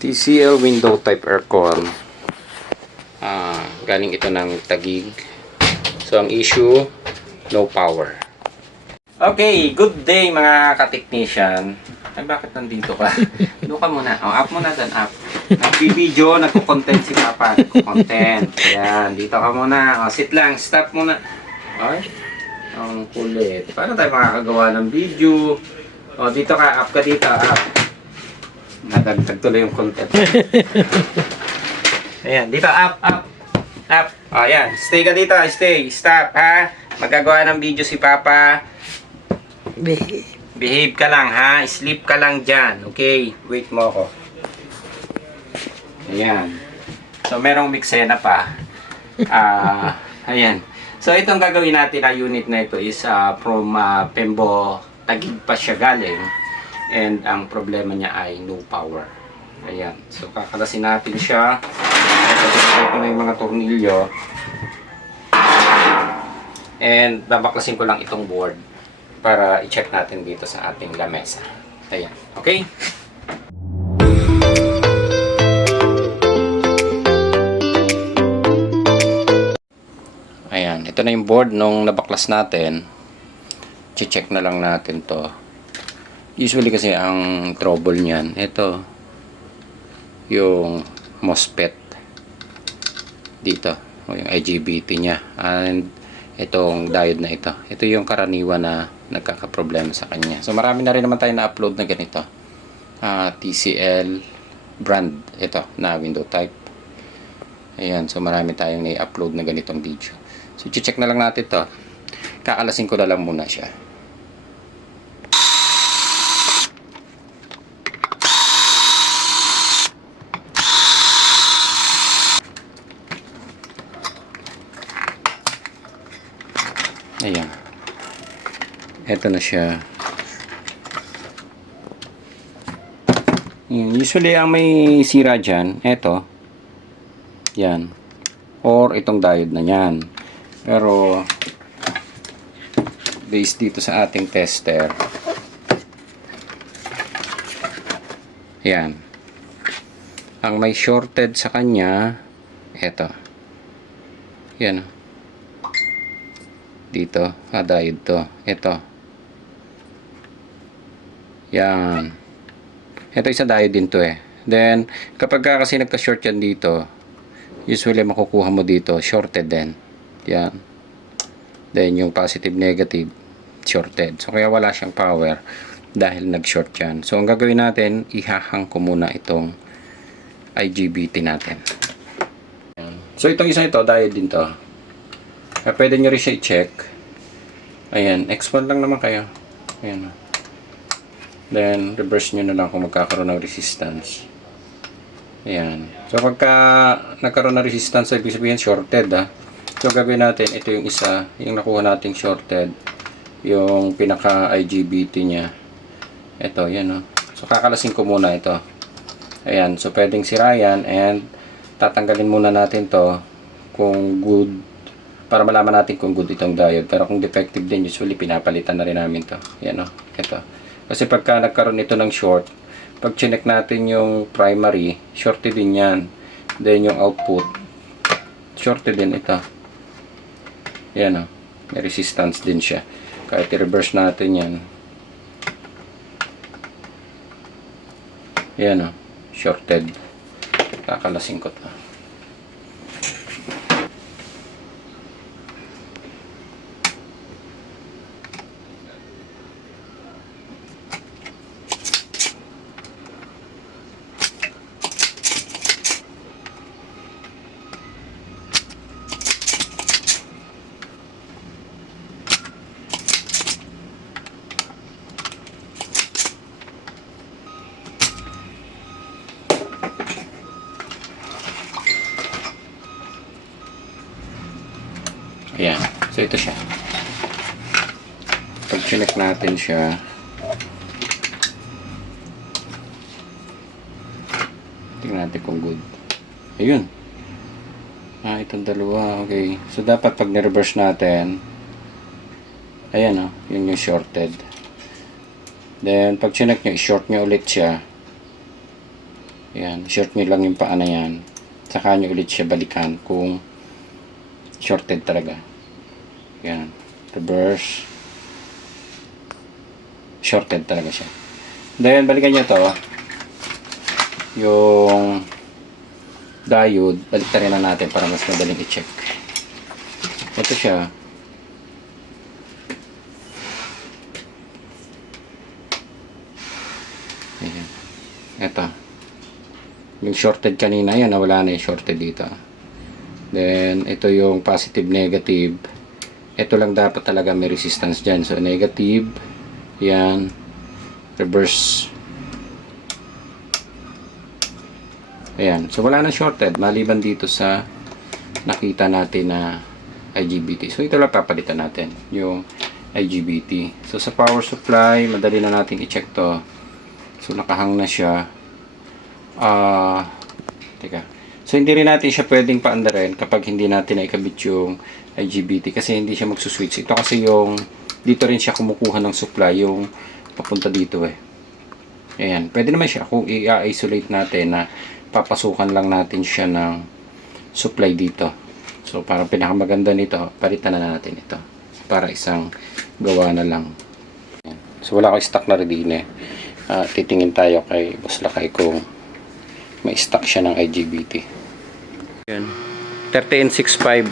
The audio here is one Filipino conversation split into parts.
TCL window type aircon. Galing ito ng Taguig. So ang issue, no power. Okay, good day mga ka-technician. Ay, bakit nandito ka? Doon ka muna. Up muna dyan, up. Nag-video, nagko-content si Papa. Nagko-content. Ayan, dito ka muna. Sit lang, stop muna. Okay? Ang kulit. Paano tayo makakagawa ng video? Dito ka, up ka dito, up. Nadagdag tuloy yung content. Ayan, dito, up, up. Up. Ayan, stay ka dito, stay. Stop, ha? Magagawa ng video si Papa. Behave ka lang, ha? Sleep ka lang dyan. Okay? Wait mo ako. Ayan. So, merong mixena pa. Ayan. So, itong gagawin natin na unit na ito is from Pembo, Taguig pa siya galing. And ang problema niya ay no power. Ayan. So, kakalasin natin siya. Ito na yung mga tornilyo. And babaklasin ko lang itong board para i-check natin dito sa ating lamesa. Ayan. Okay? Ayan. Ito na yung board nung nabaklas natin. I-check na lang natin to. Usually kasi ang trouble niyan, ito yung MOSFET dito, o yung IGBT niya, and itong diode na ito. Ito yung karaniwan na nagkakaproblema sa kanya. So marami na rin naman tayo na-upload na ganito. TCL brand ito na window type. Ayan, so marami tayong na-upload na ganitong video. So i-check na lang natin to. Kakalasin ko na lang muna siya. Ayan. Ito na siya. Usually, ang may sira dyan, ito. Yan. Or itong diode na yan. Pero, based dito sa ating tester, yan. Ang may shorted sa kanya, ito. Yan. Dito, diode to. Ito. Yan. Ito isa diode din to eh. Then, kapag kasi nagka-short yan dito, usually makukuha mo dito, shorted din. Yan. Then, yung positive, negative, shorted. So, kaya wala siyang power dahil nag-short yan. So, ang gagawin natin, ihahang ko muna itong IGBT natin. So, itong isa ito, diode din to. Pwede nyo rin siya i-check. Ayan, X1 lang naman kayo. Ayan. Then, reverse nyo na lang kung magkakaroon ng resistance. Ayan. So, pagka nagkaroon ng resistance, ibig sabihin shorted, ha. So, gagawin natin, ito yung isa, yung nakuha nating shorted, yung pinaka-IGBT niya. Ito, yan, no. So, kakalasin ko muna ito. Ayan. So, pwedeng sira yan, and tatanggalin muna natin to kung good, para malaman natin kung good itong diode. Pero kung defective din, usually pinapalitan na rin namin to. Yan o, ito. Kasi pagka nagkaroon ito ng short, pag chinek natin yung primary, shorted din yan. Then yung output, shorted din ito. Yan o, may resistance din siya. Kahit i-reverse natin yan. Yan o, shorted. Kakalasin ko to. Ayan. So, ito siya. Pag chinek natin siya, tingnan natin kung good. Ayun. Itong dalawa. Okay. So, dapat pag ni-reverse natin, ayan o. Yun yung shorted. Then, pag chinek nyo, i-short nyo ulit siya. Ayan, short nyo lang yung paa na yan. Saka nyo ulit siya balikan kung shorted talaga. Ayan, reverse. Shorted talaga siya. Then, balikan nyo to. Yung diode, baliktarin na natin para mas madaling i-check. Ito siya. Ayan. Ito. Yung shorted kanina, yan, nawala na yung shorted dito. Then, ito yung positive, negative. Ito lang dapat talaga may resistance dyan. So, negative. Yan. Reverse. Ayan. So, wala na shorted. Maliban dito sa nakita natin na IGBT. So, ito lang papalitan natin. Yung IGBT. So, sa power supply, madali na natin i-check to. So, nakahang na siya. Teka. So, hindi rin natin siya pwedeng paandarin kapag hindi natin naikabit yung IGBT kasi hindi siya magsuswitch. Ito kasi yung, dito rin siya kumukuha ng supply, yung papunta dito eh. Ayan. Pwede naman siya kung i-isolate natin na papasukan lang natin siya ng supply dito. So, parang pinakamaganda nito, palitan na natin ito. Para isang gawa na lang. Ayan. So, wala akong stock na Redine. Titingin tayo kay Boss Lakay kung may stock siya ng IGBT. Yan. 1365.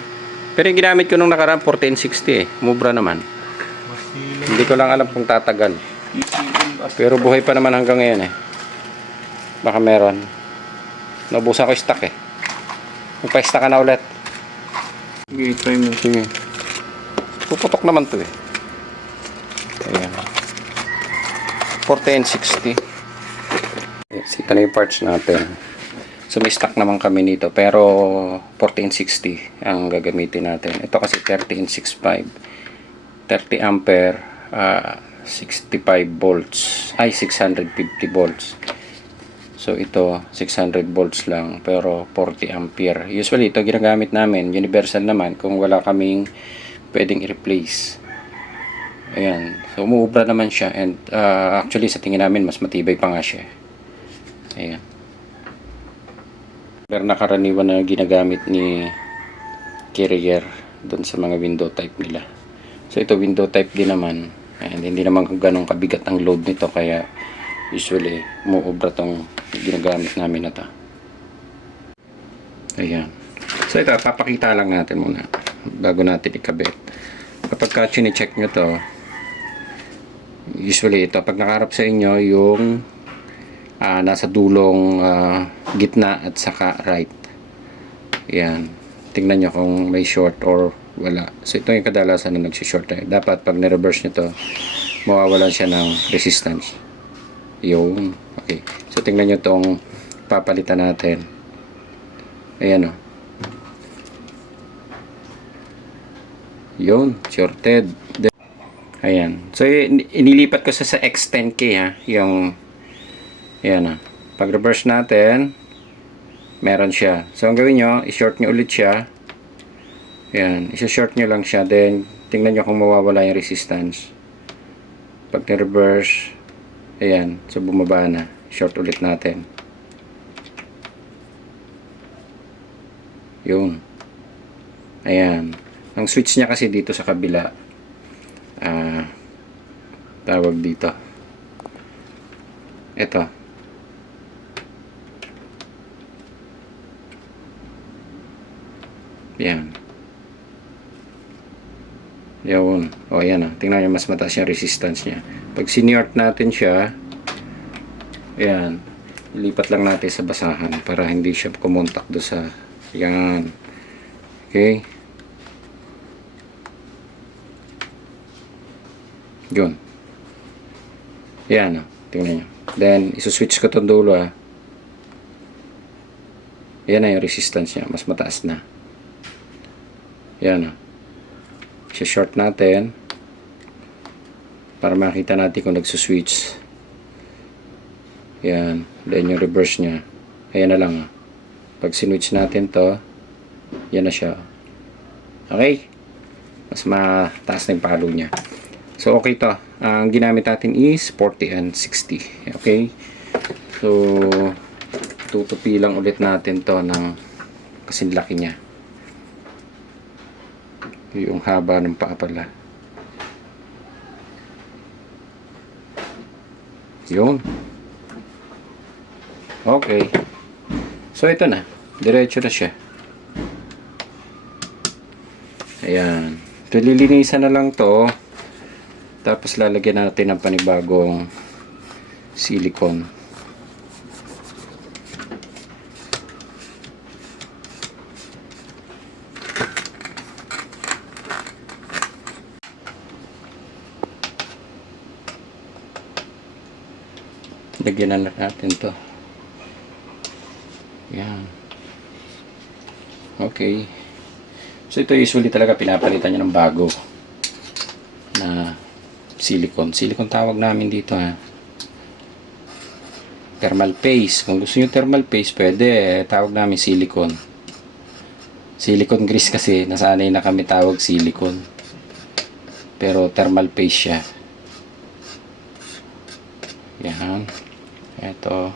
Pero yung ginamit ko nung nakaraan 1460 eh. Mubra naman. Hindi ko lang alam kung tatagal. Pero buhay pa naman hanggang ngayon eh. Baka meron. Naubusan ko yung stock eh. Magpa-stock ka na ulit. Sige, try mo. Sige. Puputok naman to eh. Ayan. 1460. Yes, ito na yung parts natin. So may stock naman kami nito pero 1460 ang gagamitin natin. Ito kasi 1365. 30 ampere, 65 volts. Ay 650 volts. So ito 600 volts lang pero 40 ampere. Usually ito ginagamit namin, universal naman kung wala kaming pwedeng i-replace. Ayan. So umuubra naman siya and actually sa tingin namin mas matibay pa nga siya. Ayan. Pero nakaraniwan na ginagamit ni Carrier doon sa mga window type nila. So ito window type din naman. And hindi naman ganong kabigat ang load nito kaya usually umuubra tong ginagamit namin na to. Ayan. So ito papakita lang natin muna bago natin ikabit. Kapag ka-check nyo to, usually ito pag nakaharap sa inyo yung nasa dulong gitna at saka right. Yan. Tingnan nyo kung may short or wala. So ito yung kadalasan na nagsishort. Dapat pag ni-reverse nyo to, mawawalan siya ng resistance. Yung. Okay. So tingnan nyo tong papalitan natin. Ayan o. Yun. Shorted. Ayan. So inilipat ko sa X10K ha. Yung ayan. Pag reverse natin, meron siya. So ang gawin nyo, i-short nyo ulit siya. Ayan. I-short nyo lang siya. Then tingnan nyo kung mawawala yung resistance. Pag ni-reverse, ayan. So bumaba na. Short ulit natin. Yun. Ayan. Ang switch niya kasi dito sa kabila. Tawag dito. Ito. Yan. Yun. O yan ah. Tingnan nyo mas mataas yung resistance niya. Pag sinort natin siya, ayan. Ilipat lang natin sa basahan para hindi siya kumontak do sa yan. Okay. Yun. Yan ah. Tingnan nyo. Then, isuswitch ko itong dulo ah. Yan na yung resistance niya. Mas mataas na. Yan o. I-short natin para makita natin kung nagsuswitch. Yan. Then yung reverse nya. Ayan na lang o. Pag sinwitch natin to, yan na siya. Okay? Mas mataas na yung palo nya. So okay to. Ang ginamit natin is 40 and 60. Okay? So tutupi lang ulit natin to ng kasing laki niya. Yung haba ng paa pala. Yun. Okay. So ito na. Diretso na siya. Ayan. So lilinisan na lang to. Tapos lalagyan natin ng panibagong silicone. Lagyan na natin to. Yan. Okay. So ito usually talaga pinapalitan niya ng bago na silicone. Silicone tawag namin dito ha. Thermal paste. Kung gusto niyo thermal paste, pwede. Tawag namin silicone. Silicone grease kasi nasanay na kami tawag silicone. Pero thermal paste siya. Yan. Ito.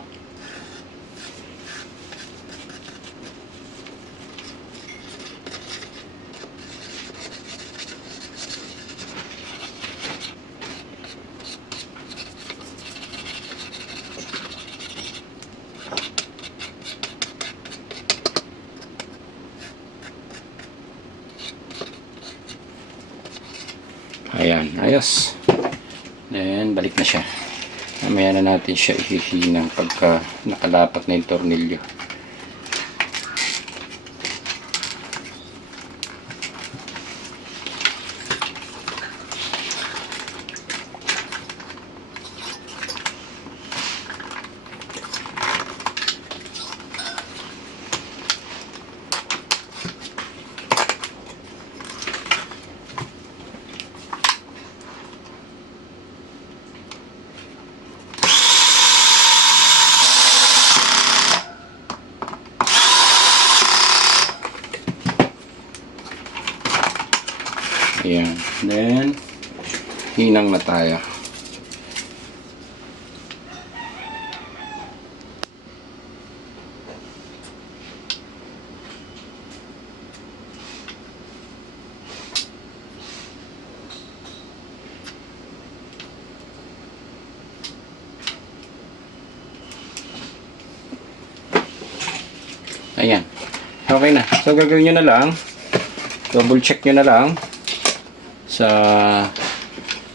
Ayan, ayos. Then, balik na siya. Mamaya na natin siya ihihinang pagka nakalapat na yung tornilyo. Ayan. Then, hinang na tayo. Ayan. Okay na. So, gagawin nyo na lang. Double check nyo na lang. Sa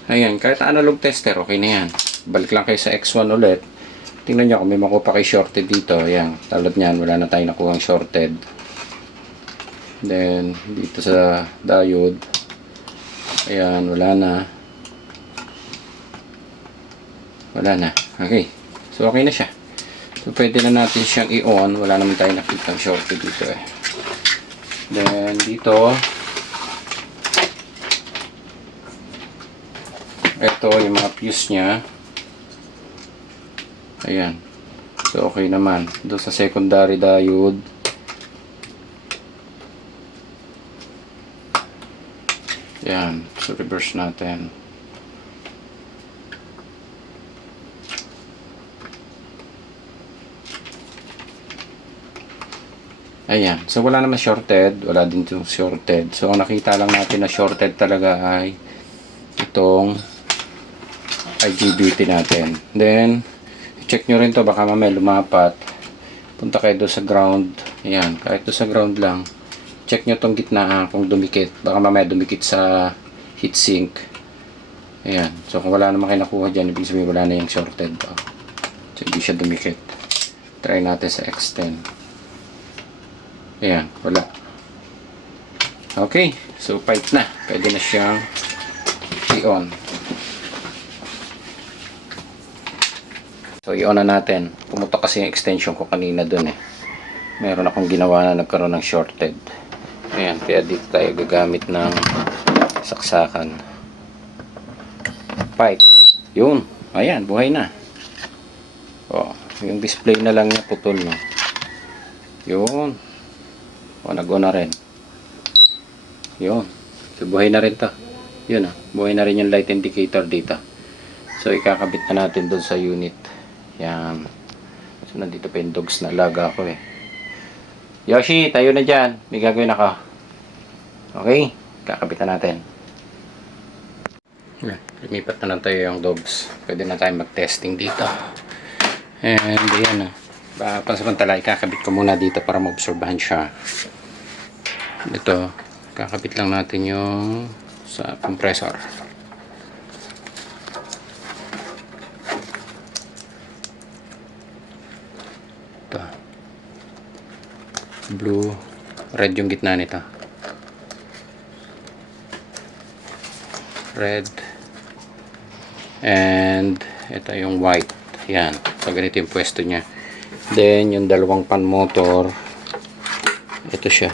ayan, kahit analog tester, okay na yan. Balik lang kayo sa X1 ulit. Tingnan nyo kung may makuha kayo shorted dito. Ayan, talad nyan, wala na tayong nakuhang shorted. Then, dito sa diode, ayan, wala na. Wala na. Okay. So, okay na siya. So, pwede na natin siyang i-on. Wala naman tayong nakitang shorted dito eh. Then, dito, ito yung mga fuse nya. Ayan. So okay naman. Doon sa secondary diode. Ayan. So reverse natin. Ayan. So wala naman shorted. Wala din itong shorted. So ang nakita lang natin na shorted talaga ay itong IGBT natin. Then, check nyo rin to, baka mamaya lumapat. Punta kayo doon sa ground. Ayan, kahit doon sa ground lang. Check nyo tong gitna kung dumikit. Baka mamaya dumikit sa heatsink. Ayan, so kung wala naman kayo nakuha dyan, ibig sabihin wala na yung shorted. So, hindi siya dumikit. Try natin sa X10. Ayan, wala. Okay, so pipe na. Pwede na siyang i-on. So, i-on na natin. Pumutok kasi yung extension ko kanina dun eh. Meron akong ginawa na nagkaroon ng shorted. Ayan, kaya dito tayo gagamit ng saksakan. Pipe. Yun. Ayan, buhay na. O, yung display na lang niya putol no. Yun. O, nag-on na rin. Yun. So, buhay na rin to. Yun buhay na rin yung light indicator dito. So, ikakabit na natin dun sa unit. Yan. So, nandito pa yung dogs na alaga ko eh. Yoshi, tayo na dyan. May gagawin ako. Okay, kakapitan natin. Yan, lumipat na lang tayo yung dogs. Pwede na tayo mag-testing dito. And yan pansamantala, ikakabit ko muna dito para maobserbahan siya. Ito, kakabit lang natin yung sa compressor. Ito. Blue, red yung gitna nito. Red. And ito yung white. Yan. So, ganito yung pwesto niya. Then, yung dalawang pan motor. Ito siya.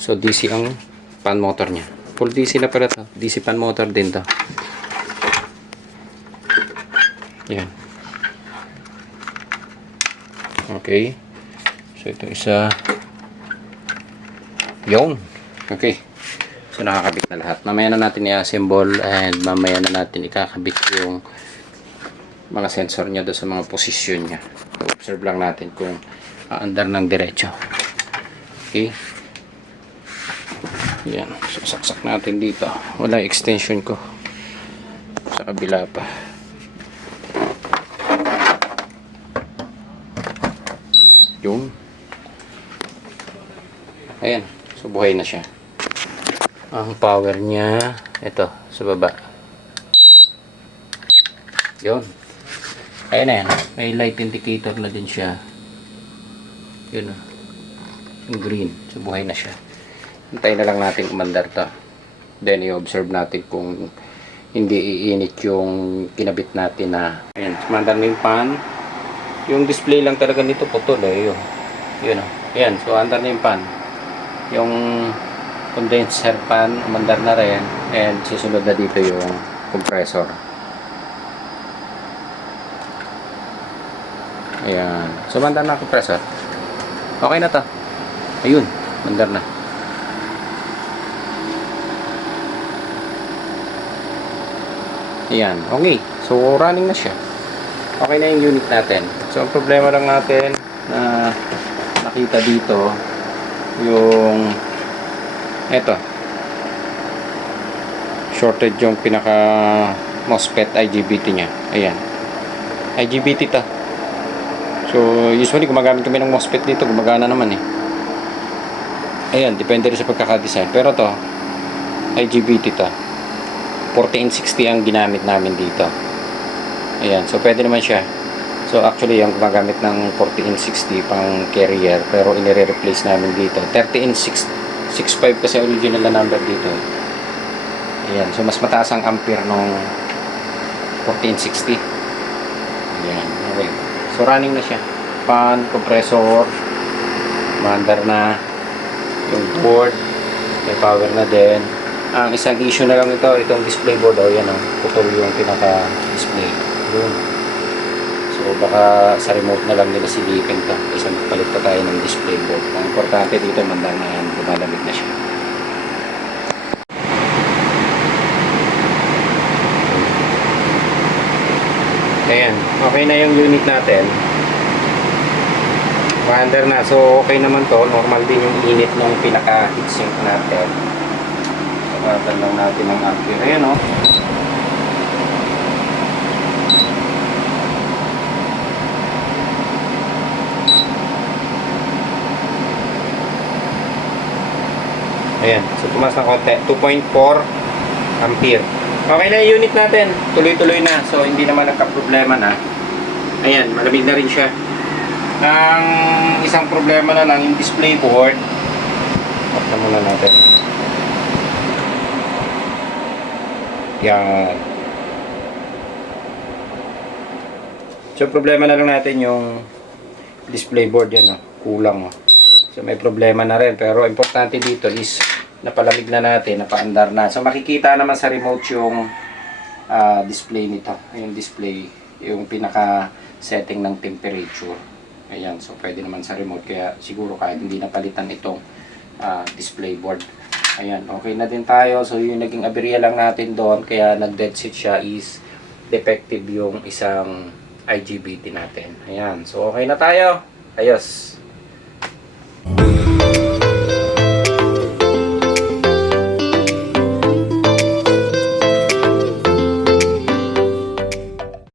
So, DC ang pan motor niya. Full DC na pala to. DC pan motor din to. Yan. Okay. So, ito isa. Yung. Okay. So, nakakabit na lahat. Mamaya na natin i-assemble and mamaya na natin ikakabit yung mga sensor niya doon sa mga posisyon niya. Observe lang natin kung aandar ng diretso. Okay. Yan. So, saksak natin dito. Wala extension ko. Sa kabila pa. Yung. Ayan. So, buhay na siya. Ang power niya, ito, sa baba. Yun. Ayan na yan. May light indicator na din siya. Yun o. Yung green. So, buhay na siya. Hintayin na lang natin umandar to. Then, i-observe natin kung hindi iinit yung kinabit natin na. Ayan. Umandar na yung pan. Yung display lang talaga nito putol eh. Yun o. Ayan. So, andar na yung pan. Yung condenser pan, umandar na rin. And, susunod na dito yung compressor. Ayan. So, mandar na ang compressor. Okay na to. Ayun. Mandar na. Ayan. Okay. So, running na siya. Okay na yung unit natin. So, ang problema lang natin na nakita dito yung eto. Shorted yung pinaka MOSFET IGBT nya. Ayan. IGBT to. So, usually gumagamit kami ng MOSFET dito, gumagana naman eh. Ayan, depende rin sa pagkakadesign. Pero to, IGBT to. 1460 ang ginamit namin dito. Ayan, so pwede naman siya. So, actually, yung gumagamit ng 1460 pang carrier, pero inire-replace namin dito. 1365 kasi original na number dito. Ayan, so mas mataas ang ampere nung 1460. Ayan, okay. So, running na siya. Fan, compressor, mandar na yung board, may power na din. Ang isang issue na lang ito, itong display board, yan o, putol yung pinaka-display. Yun. So, baka sa remote na lang nila silipin to. Isang palit pa tayo ng display board. Ang importante dito, mandar na yan, lumalamig na siya. Ayan, okay na yung unit natin. Under na. So, okay naman to. Normal din yung init ng pinaka heatsink natin. Pagkatan lang natin ang ampere. Ayan o. Ayan. So, tumas na konti. 2.4 ampere. Okay na yung unit natin. Tuloy-tuloy na. So, hindi naman nagka-problema na. Ayan. Malamig na rin siya. Ang isang problema na lang yung display board. Off na muna natin. Yan. So, problema na lang natin yung display board yan. Oh. Kulang. Oh. So, may problema na rin. Pero, importante dito is napalamig na natin, napaandar na. So, makikita naman sa remote yung display nito. Yung display, yung pinaka-setting ng temperature. Ayan, so pwede naman sa remote. Kaya siguro kahit hindi napalitan itong display board. Ayan, okay na din tayo. So, yung naging aberya lang natin doon, kaya nag-dead set siya is defective yung isang IGBT natin. Ayan. So, okay na tayo. Ayos.